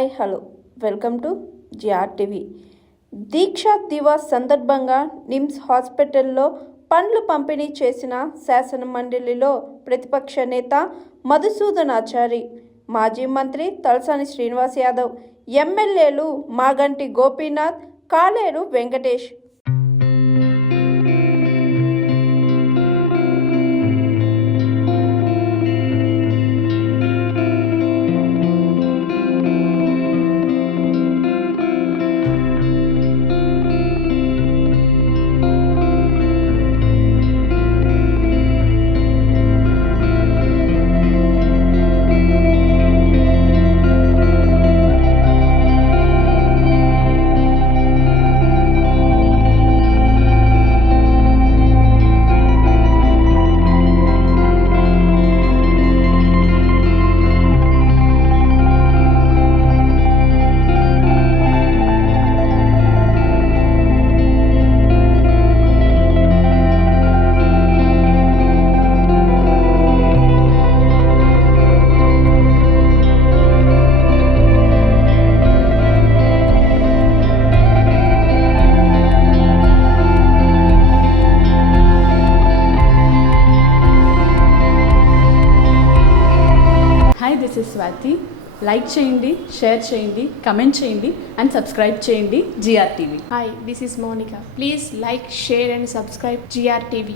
Hi hello welcome to GRTV. Deeksha Divas సందర్భంగా నిమ్స్ హాస్పిటల్లో పండ్లు పంపిణీ చేసిన శాసన మండలిలో ప్రతిపక్ష నేత మధుసూదనాచారి, మాజీ మంత్రి తలసాని శ్రీనివాస్ యాదవ్, ఎమ్మెల్యేలు మాగంటి గోపీనాథ్, కాలేరు Venkatesh. Hi, this is Swathi. Like చేయండి, షేర్ చేయండి, కమెంట్ చేయండి అండ్ సబ్స్క్రైబ్ చేయండి GRTV. Hi, this is Monica. Please like, share and subscribe GRTV.